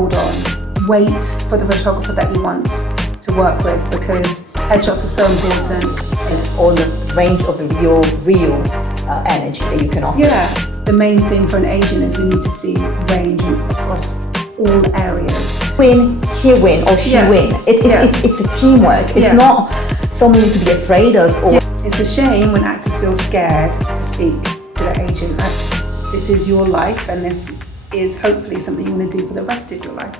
hold on. Wait for the photographer that you want to work with, because headshots are so important. And all the range of your real energy that you can offer. Yeah, the main thing for an agent is we need to see range across all areas. Win, he win, or she win. It's a teamwork. It's not something to be afraid of. Or It's a shame when actors feel scared to speak to their agent. This is your life, and this is hopefully something you want to do for the rest of your life.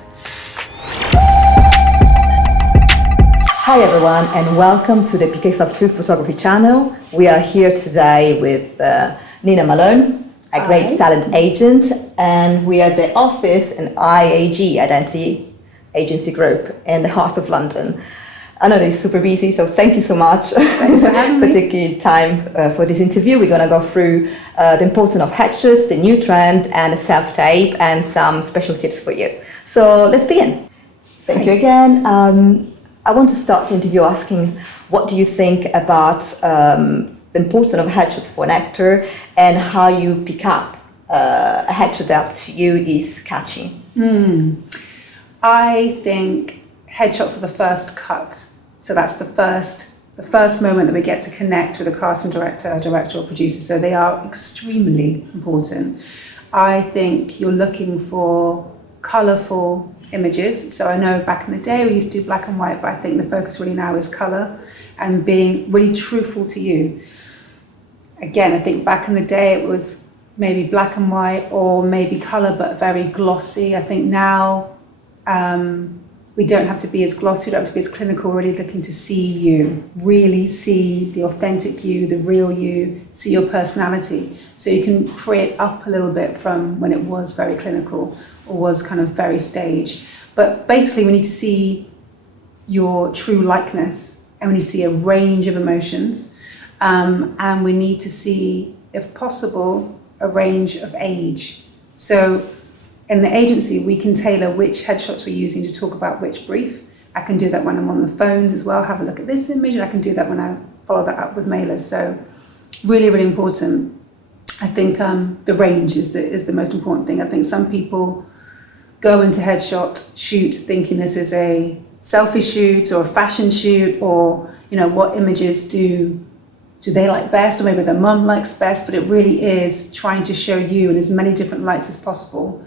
Hi everyone, and welcome to the PIC852 photography channel. We are here today with Nina Malone, a great talent agent, and we are at the office in IAG, Identity Agency Group, in the heart of London. I know it's super busy, so thank you so much for taking time for this interview. We're going to go through the importance of headshots, the new trend, and self-tape, and some special tips for you. So let's begin. Thank you again. I want to start the interview asking, what do you think about the importance of headshots for an actor, and how you pick up a headshot that to you is catchy? I think headshots are the first cut. So that's the first moment that we get to connect with a casting director or producer. So they are extremely important. I think you're looking for colourful images. So I know back in the day we used to do black and white, but I think the focus really now is colour and being really truthful to you. Again, I think back in the day it was maybe black and white or maybe colour, but very glossy. I think now we don't have to be as glossy, we don't have to be as clinical, really looking to see you, really see the authentic you, the real you, see your personality. So you can free it up a little bit from when it was very clinical or was kind of very staged. But basically we need to see your true likeness, and we need to see a range of emotions, and we need to see, if possible, a range of age. So in the agency, we can tailor which headshots we're using to talk about which brief. I can do that when I'm on the phones as well, have a look at this image, and I can do that when I follow that up with mailers. So really, really important. I think the range is the most important thing. I think some people go into headshot shoot thinking this is a selfie shoot or a fashion shoot, or what images do they like best, or maybe their mum likes best, but it really is trying to show you in as many different lights as possible.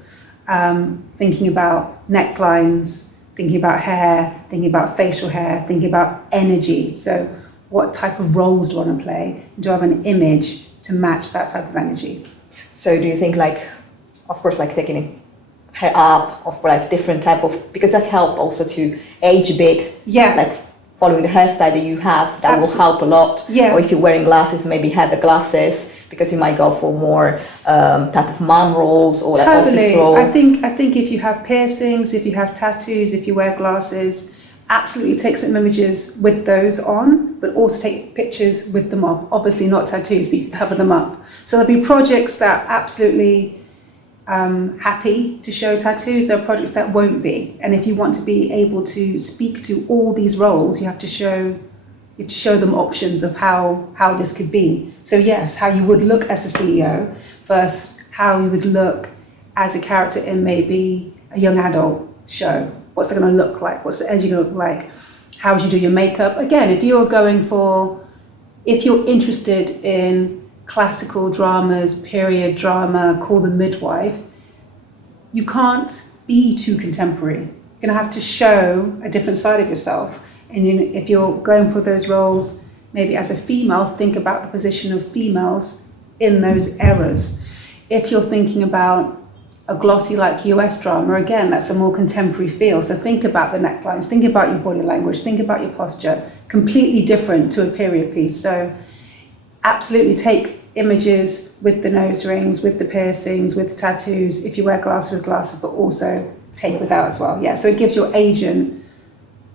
Thinking about necklines, thinking about hair, thinking about facial hair, thinking about energy. So what type of roles do I want to play? Do I have an image to match that type of energy? So do you think, of course, taking hair up, of different type of, because that help also to age a bit, following the hairstyle that you have, that will help a lot. Or if you're wearing glasses, maybe have the glasses, because you might go for more type of mom roles or office role. I think if you have piercings, if you have tattoos, if you wear glasses, absolutely take some images with those on, but also take pictures with them off. Obviously not tattoos, but you can cover them up. So there'll be projects that absolutely happy to show tattoos. There are projects that won't be. And if you want to be able to speak to all these roles, you have to show them options of how this could be. So yes, how you would look as the CEO versus how you would look as a character in maybe a young adult show. What's it going to look like? What's the energy going to look like? How would you do your makeup? Again, if you're interested in classical dramas, period drama, Call the Midwife, you can't be too contemporary. You're going to have to show a different side of yourself. And if you're going for those roles, maybe as a female, think about the position of females in those eras. If you're thinking about a glossy US drama, again, that's a more contemporary feel. So think about the necklines, think about your body language, think about your posture, completely different to a period piece. So absolutely take images with the nose rings, with the piercings, with the tattoos, if you wear glasses with glasses, but also take without as well. Yeah, so it gives your agent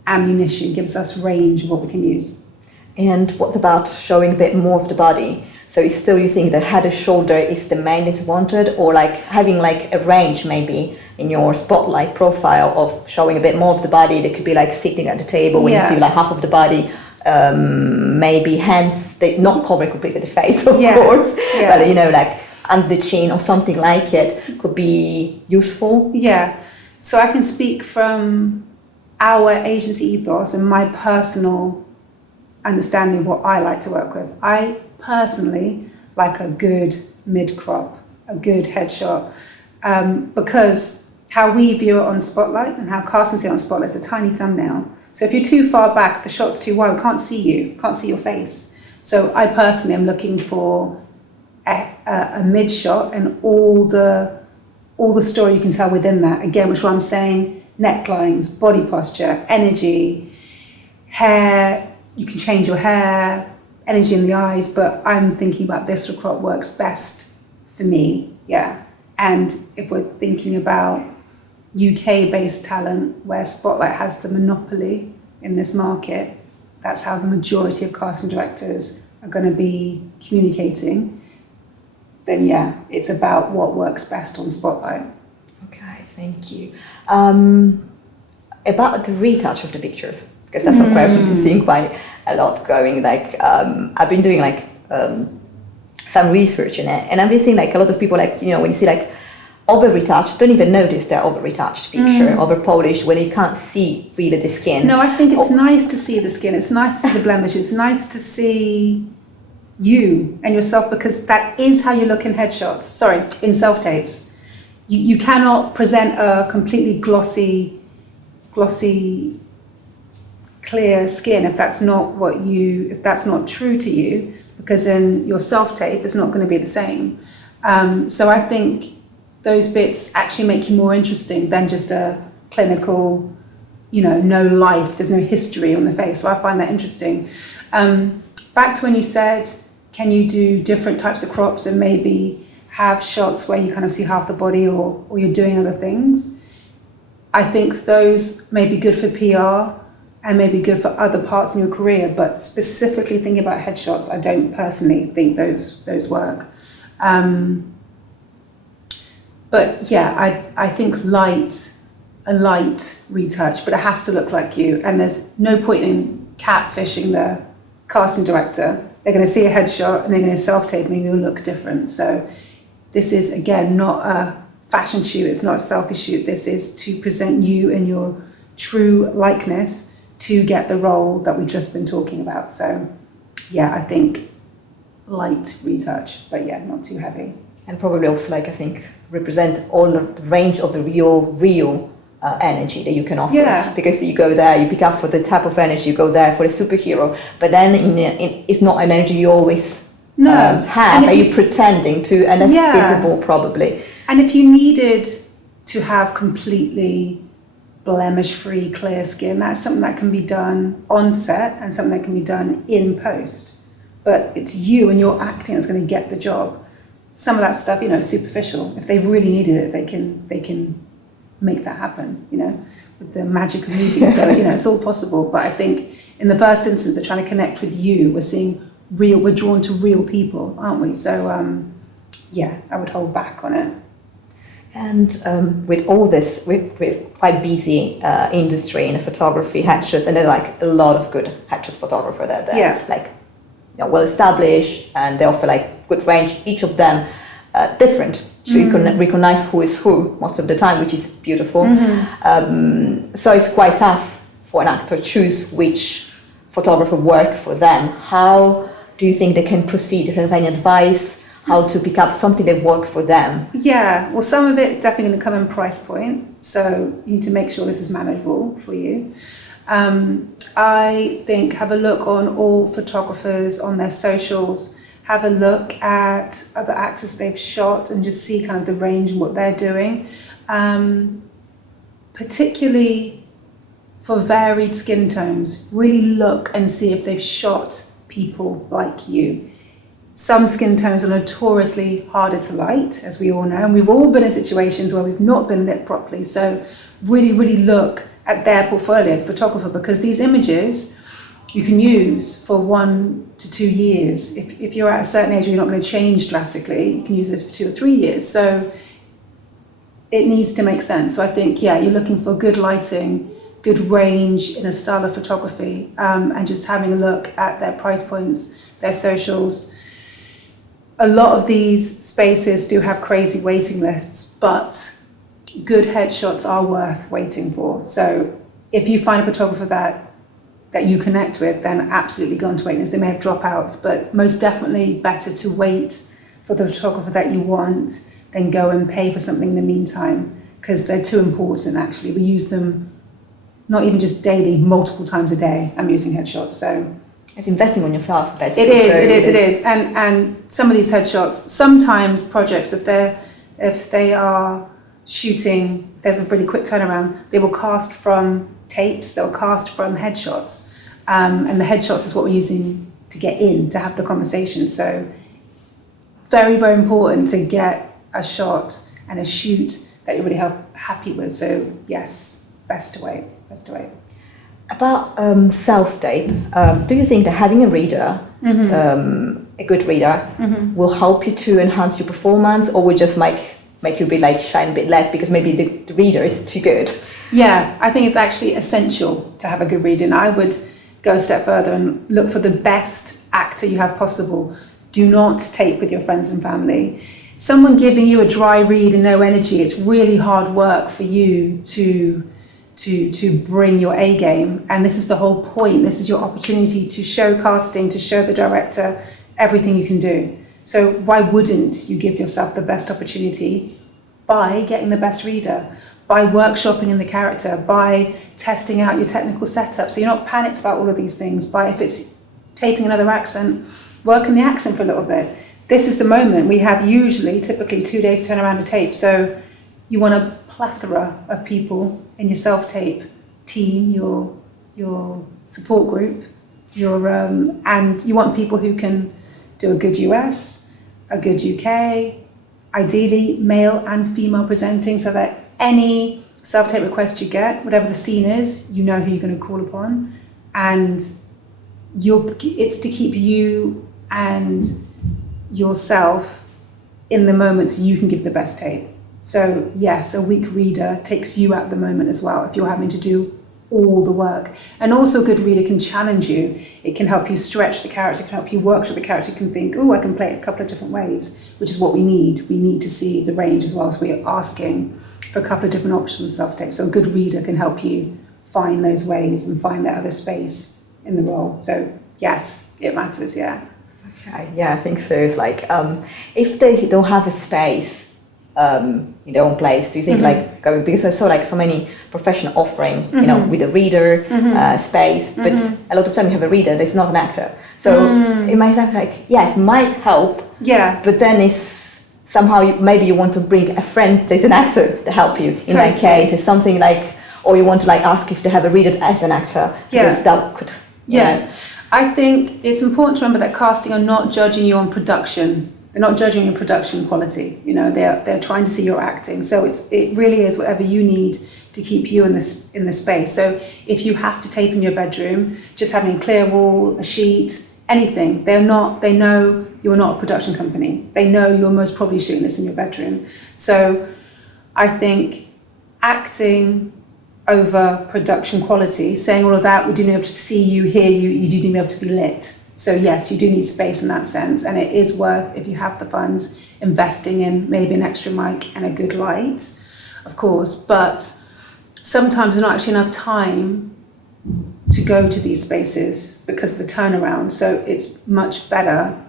ammunition, gives us range of what we can use. And what about showing a bit more of the body? So still you think the head and shoulder is the main that's wanted, or having a range maybe in your spotlight profile of showing a bit more of the body that could be sitting at the table when you see half of the body, maybe hands, they not covering completely the face of course, but under the chin or something like it could be useful. Yeah. So I can speak from our agency ethos and my personal understanding of what I like to work with. I personally like a good mid-crop, a good headshot, because how we view it on Spotlight and how castings see it on Spotlight is a tiny thumbnail. So if you're too far back, if the shot's too wide, we can't see you, can't see your face. So I personally am looking for a mid shot and all the story you can tell within that. Again, which is what I'm saying, necklines, body posture, energy, hair, you can change your hair, energy in the eyes, but I'm thinking about this crop works best for me, yeah. And if we're thinking about UK-based talent where Spotlight has the monopoly in this market, that's how the majority of casting directors are going to be communicating, then yeah, it's about what works best on Spotlight. Okay, thank you. About the retouch of the pictures, because that's what I've been seeing quite a lot going, like I've been doing like some research in it, and I've been seeing like a lot of people, like, you know, when you see like over-retouched, don't even notice they're over-retouched picture, over-polished, when you can't see really the skin. No, I think it's nice to see the skin, it's nice to see the blemishes, it's nice to see you and yourself, because that is how you look in headshots, in self-tapes. You cannot present a completely glossy, clear skin if that's not true to you, because then your self-tape is not going to be the same. So I think those bits actually make you more interesting than just a clinical, you know, no life, there's no history on the face. So I find that interesting. Back to when you said, can you do different types of crops and maybe have shots where you kind of see half the body or you're doing other things? I think those may be good for PR and may be good for other parts in your career, but specifically thinking about headshots, I don't personally think those work. But yeah, I think a light retouch, but it has to look like you. And there's no point in catfishing the casting director. They're going to see a headshot and they're going to self-tape and you'll look different. So this is, again, not a fashion shoot. It's not a selfie shoot. This is to present you and your true likeness to get the role that we've just been talking about. So yeah, I think light retouch, but yeah, not too heavy. And probably also, like, I think, represent all of the range of the real energy that you can offer. Yeah. Because you go there, you pick up for the type of energy, you go there for the superhero, but then it's not an energy you always have. Are you pretending to, and that's visible probably. And if you needed to have completely blemish-free, clear skin, that's something that can be done on set and something that can be done in post. But it's you and your acting that's going to get the job. Some of that stuff, you know, is superficial. If they really needed it, they can make that happen, you know, with the magic of movies. So, you know, it's all possible. But I think in the first instance, they're trying to connect with you. We're drawn to real people, aren't we? So, yeah, I would hold back on it. And with all this, with quite busy industry in photography, headshots, and there are like a lot of good headshots photographers that are like, you know, well established, and they offer like good range. Each of them different, so you can recognize who is who most of the time, which is beautiful. So it's quite tough for an actor to choose which photographer work for them. How do you think they can proceed? Do you have any advice? How to pick up something that works for them? Yeah, well, some of it is definitely going to come in price point, so you need to make sure this is manageable for you. I think have a look on all photographers on their socials, have a look at other actors they've shot and just see kind of the range and what they're doing. Particularly for varied skin tones, really look and see if they've shot people like you. Some skin tones are notoriously harder to light, as we all know, and we've all been in situations where we've not been lit properly. So really, really look at their portfolio, the photographer, because these images you can use for 1 to 2 years. If you're at a certain age where you're not going to change drastically, you can use this for 2 or 3 years. So it needs to make sense. So I think, yeah, you're looking for good lighting, good range in a style of photography, and just having a look at their price points, their socials. A lot of these spaces do have crazy waiting lists, but good headshots are worth waiting for. So if you find a photographer that you connect with, then absolutely go on to waiting lists. They may have dropouts, but most definitely better to wait for the photographer that you want than go and pay for something in the meantime, because they're too important actually. We use them not even just daily, multiple times a day. I'm using headshots, so it's investing on yourself, basically. It is. And some of these headshots, sometimes projects, if they are shooting, there's a really quick turnaround, they will cast from tapes, they'll cast from headshots. And the headshots is what we're using to get in, to have the conversation. So very, very important to get a shot and a shoot that you're really happy with. So yes, best to wait. About self-tape, do you think that having a reader, a good reader, will help you to enhance your performance, or will just make you be like shine a bit less because maybe the reader is too good? Yeah, I think it's actually essential to have a good reader. And I would go a step further and look for the best actor you have possible. Do not tape with your friends and family. Someone giving you a dry read and no energy, it's really hard work for you to bring your A game. And this is the whole point. This is your opportunity to show casting, to show the director everything you can do. So why wouldn't you give yourself the best opportunity by getting the best reader, by workshopping in the character, by testing out your technical setup, so you're not panicked about all of these things, by if it's taping another accent, work on the accent for a little bit. This is the moment. We have typically 2 days to turn around a tape. So you want a plethora of people in your self-tape team, your support group, and you want people who can do a good US, a good UK, ideally male and female presenting, so that any self-tape request you get, whatever the scene is, you know who you're going to call upon, and it's to keep you and yourself in the moment so you can give the best tape. So yes, a weak reader takes you out of the moment as well if you're having to do all the work. And also a good reader can challenge you. It can help you stretch the character, it can help you workshop the character. You can think, oh, I can play it a couple of different ways, which is what we need. We need to see the range as well. So we're asking for a couple of different options of self-tape. So a good reader can help you find those ways and find that other space in the role. So yes, it matters, yeah. Okay, yeah, I think so. It's like, if they don't have a space in their own place, do you think like going, because I saw like so many professional offering, you know, with a reader space, but a lot of time you have a reader that's not an actor. So it might sound like, yes, might help, yeah, but then it's somehow maybe you want to bring a friend that's an actor to help you. In that case, it's something like, or you want to like ask if they have a reader as an actor, because that could, you know. I think it's important to remember that casting are not judging you on production. They're not judging your production quality. You know, they're trying to see your acting. So it really is whatever you need to keep you in the space. So if you have to tape in your bedroom, just having a clear wall, a sheet, anything, they know you're not a production company. They know you're most probably shooting this in your bedroom. So I think acting over production quality, saying all of that, we do need to be able to see you, hear you, you do need to be able to be lit. So yes, you do need space in that sense, and it is worth, if you have the funds, investing in maybe an extra mic and a good light, of course, but sometimes there's not actually enough time to go to these spaces because of the turnaround. So it's much better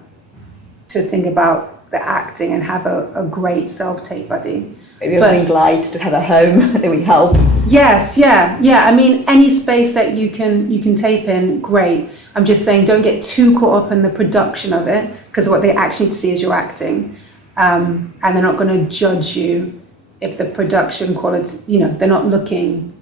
to think about the acting and have a great self-tape buddy. Maybe a ring light to have a home that would help. Yes, yeah. I mean, any space that you can tape in, great. I'm just saying, don't get too caught up in the production of it, because what they actually need to see is your acting, and they're not going to judge you if the production quality, you know, they're not looking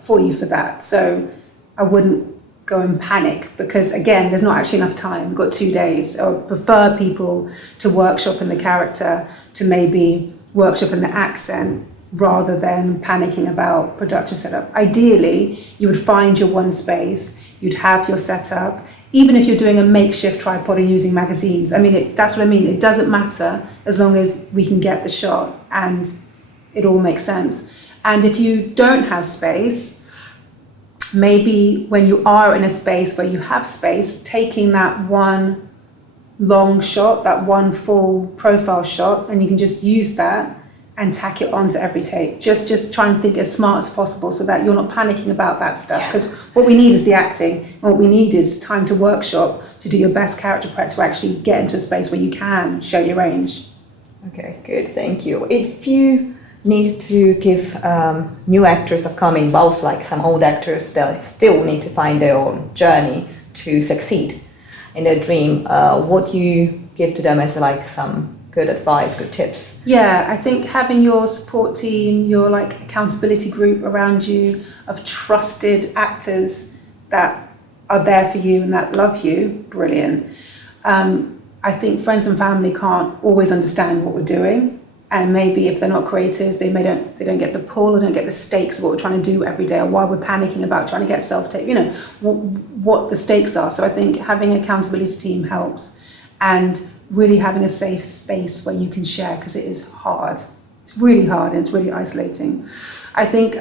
for you for that. So I wouldn't go and panic, because again, there's not actually enough time. We've got 2 days. I would prefer people to workshop in the character, to maybe workshop in the accent, rather than panicking about production setup. Ideally, you would find your one space, you'd have your setup, even if you're doing a makeshift tripod or using magazines. I mean, that's what I mean. It doesn't matter as long as we can get the shot and it all makes sense. And if you don't have space, maybe when you are in a space where you have space, taking that one long shot, that one full profile shot, and you can just use that and tack it onto every take. Just try and think as smart as possible so that you're not panicking about that stuff. Because what we need is the acting. And what we need is time to workshop, to do your best character prep, to actually get into a space where you can show your range. Okay, good, thank you. If you need to give new actors upcoming, but also like some old actors that still need to find their own journey to succeed in their dream, what do you give to them as like some good advice, good tips? Yeah, I think having your support team, your like accountability group around you of trusted actors that are there for you and that love you, brilliant. I think friends and family can't always understand what we're doing, and maybe if they're not creatives, they don't get the pull or don't get the stakes of what we're trying to do every day, or why we're panicking about trying to get self-tape, you know, what the stakes are. So I think having an accountability team helps, and really having a safe space where you can share, because it is hard. It's really hard and it's really isolating. I think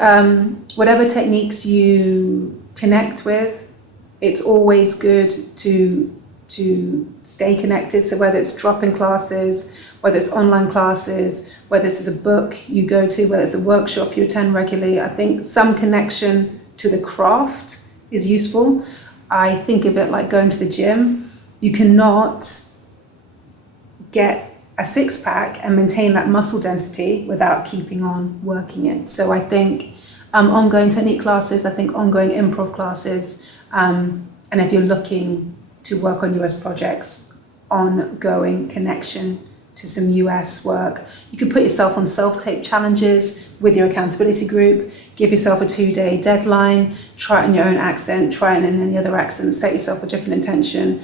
whatever techniques you connect with, it's always good to stay connected. So whether it's drop-in classes, whether it's online classes, whether this is a book you go to, whether it's a workshop you attend regularly, I think some connection to the craft is useful. I think of it like going to the gym. You cannot get a six-pack and maintain that muscle density without keeping on working it. So I think ongoing technique classes, I think ongoing improv classes, and if you're looking to work on US projects, ongoing connection to some US work. You can put yourself on self-tape challenges with your accountability group, give yourself a 2-day deadline, try it in your own accent, try it in any other accent, set yourself a different intention.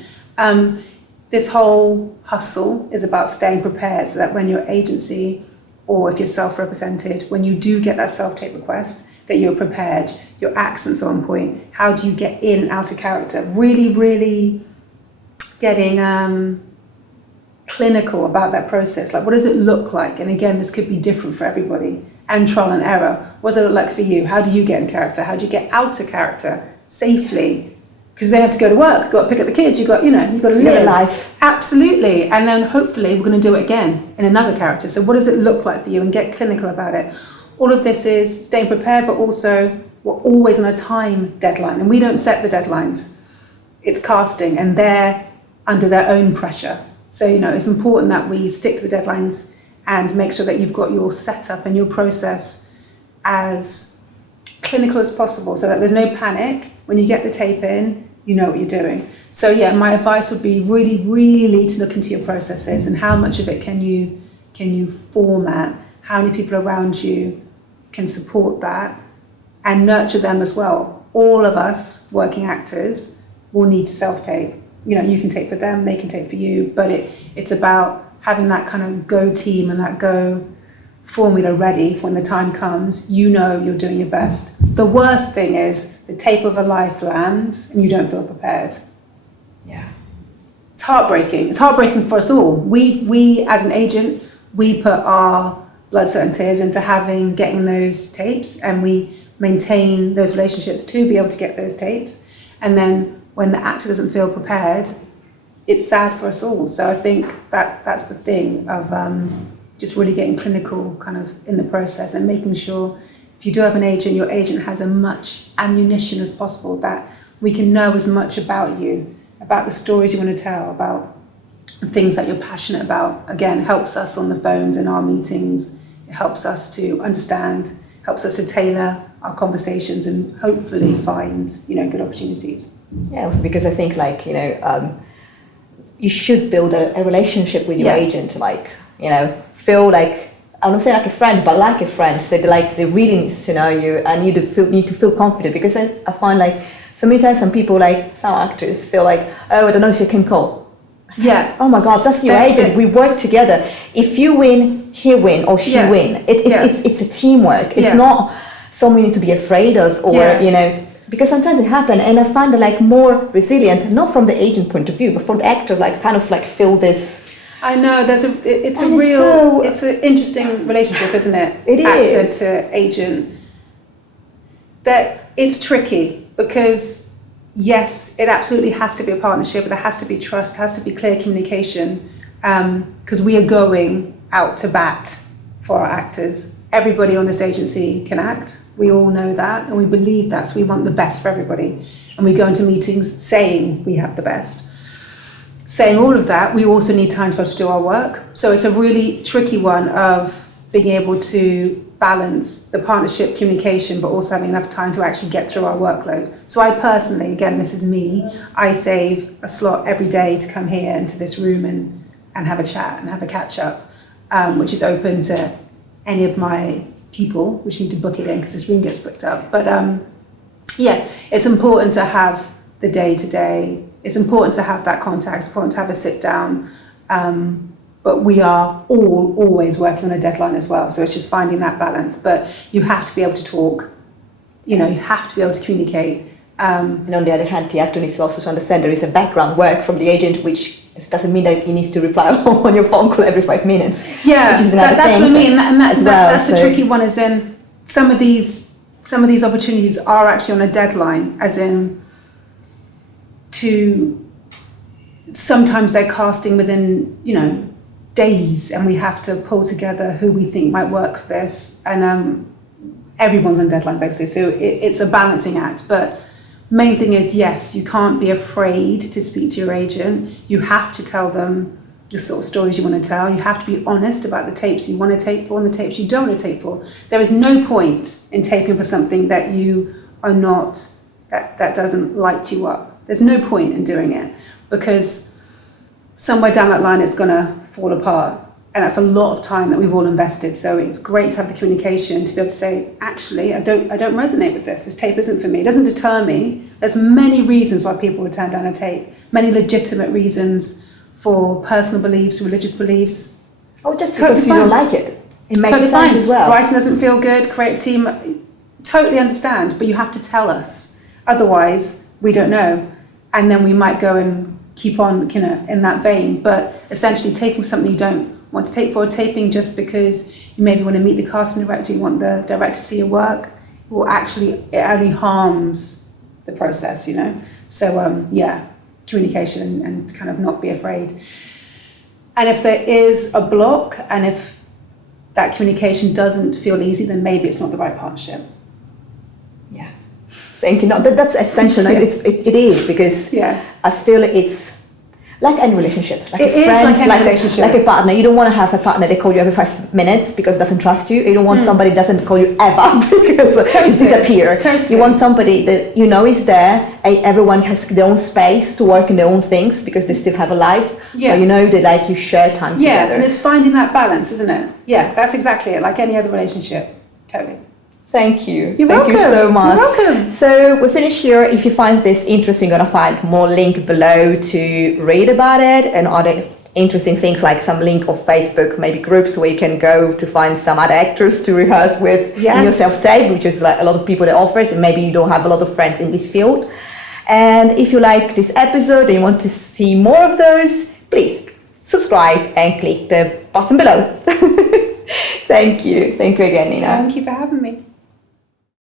This whole hustle is about staying prepared so that when your agency, or if you're self-represented, when you do get that self-tape request, that you're prepared, your accents are on point. How do you get in and out of character? Really, really getting clinical about that process. Like, what does it look like? And again, this could be different for everybody, and trial and error. What does it look like for you? How do you get in character? How do you get out of character safely? Because they have to go to work, you've got to pick up the kids, you've got to live life. Absolutely. And then hopefully we're going to do it again in another character. So what does it look like for you? And get clinical about it. All of this is staying prepared, but also we're always on a time deadline, and we don't set the deadlines. It's casting, and they're under their own pressure. So, it's important that we stick to the deadlines and make sure that you've got your setup and your process as clinical as possible, so that there's no panic. When you get the tape in, you know what you're doing. So yeah, my advice would be really, really to look into your processes and how much of it can you format, how many people around you can support that, and nurture them as well. All of us working actors will need to self-tape. You can tape for them, they can tape for you, but it's about having that kind of go team and that go formula ready for when the time comes. You're doing your best. The worst thing is the tape of a life lands and you don't feel prepared. Yeah. It's heartbreaking. It's heartbreaking for us all. We as an agent, we put our blood, sweat and tears into getting those tapes, and we maintain those relationships to be able to get those tapes. And then when the actor doesn't feel prepared, it's sad for us all. So I think that's the thing of just really getting clinical kind of in the process, and making sure if you do have an agent, your agent has as much ammunition as possible, that we can know as much about you, about the stories you want to tell, about the things that you're passionate about. Again, helps us on the phones in our meetings. It helps us to understand, helps us to tailor our conversations and hopefully find, good opportunities. Yeah, also because I think you should build a relationship with your agent, feel like, I'm not saying like a friend, but like a friend. So they really need to know you, and you need to feel confident, because I find so many times some people, some actors, feel like, oh, I don't know if you can call. Yeah. Oh my God, that's your agent. We work together. If you win, he win or she win. It's a teamwork. It's not someone you need to be afraid of, or because sometimes it happens, and I find it more resilient, not from the agent point of view, but for the actors, feel this. I know it's an interesting relationship, isn't it? It Actor is. to agent. That it's tricky, because yes, it absolutely has to be a partnership, but there has to be trust, there has to be clear communication, because we are going out to bat for our actors. Everybody on this agency can act. We all know that, and we believe that, so we want the best for everybody. And we go into meetings saying we have the best. Saying all of that, we also need time to be able to do our work. So it's a really tricky one of being able to balance the partnership communication, but also having enough time to actually get through our workload. So I personally, again, this is me, I save a slot every day to come here into this room and have a chat and have a catch up, which is open to any of my people, which need to book it in because this room gets booked up. But yeah, it's important to have the day to day. It's important to have that contact. It's important to have a sit down. But we are all always working on a deadline as well. So it's just finding that balance. But you have to be able to talk. You have to be able to communicate. And on the other hand, the actor needs to also understand there is a background work from the agent, which doesn't mean that he needs to reply on your phone call every 5 minutes. Yeah, which is that's thing, what I mean. And that's the tricky one, as in some of these opportunities are actually on a deadline, as in sometimes they're casting within, days, and we have to pull together who we think might work for this, and everyone's on deadline basically, so it's a balancing act. But main thing is, yes, you can't be afraid to speak to your agent. You have to tell them the sort of stories you want to tell. You have to be honest about the tapes you want to tape for and the tapes you don't want to tape for. There is no point in taping for something that you are not, that doesn't light you up. There's no point in doing it, because somewhere down that line it's going to fall apart, and that's a lot of time that we've all invested. So it's great to have the communication to be able to say, actually, I don't resonate with this tape isn't for me. It doesn't deter me. There's many reasons why people would turn down a tape, many legitimate reasons for personal beliefs, religious beliefs. Oh, just because you don't like it. It makes totally sense fine. as well. Writing doesn't feel good, creative team, totally understand, but you have to tell us. Otherwise, we don't know. And then we might go and keep on, in that vein. But essentially, taping something you don't want to tape for, taping just because you maybe want to meet the casting director, you want the director to see your work, it only harms the process, So, communication and kind of not be afraid. And if there is a block, and if that communication doesn't feel easy, then maybe it's not the right partnership. Yeah. Thank you. No, that's essential. Yeah. It is, because I feel it's like any relationship, like a friend, like a partner. You don't want to have a partner that calls you every 5 minutes because it doesn't trust you. You don't want somebody that doesn't call you ever because it's disappeared. Totally. You want somebody that is there. Everyone has their own space to work in their own things because they still have a life. Yeah. But they you share time together. Yeah, and it's finding that balance, isn't it? Yeah, that's exactly it. Like any other relationship. Totally. Thank you. You're welcome. Thank you so much. You're welcome. So we finish here. If you find this interesting, you're going to find more link below to read about it, and other interesting things like some link of Facebook, maybe groups where you can go to find some other actors to rehearse with in your self-tape, which is like a lot of people that offers, and maybe you don't have a lot of friends in this field. And if you like this episode and you want to see more of those, please subscribe and click the button below. Thank you. Thank you again, Nina. Thank you for having me.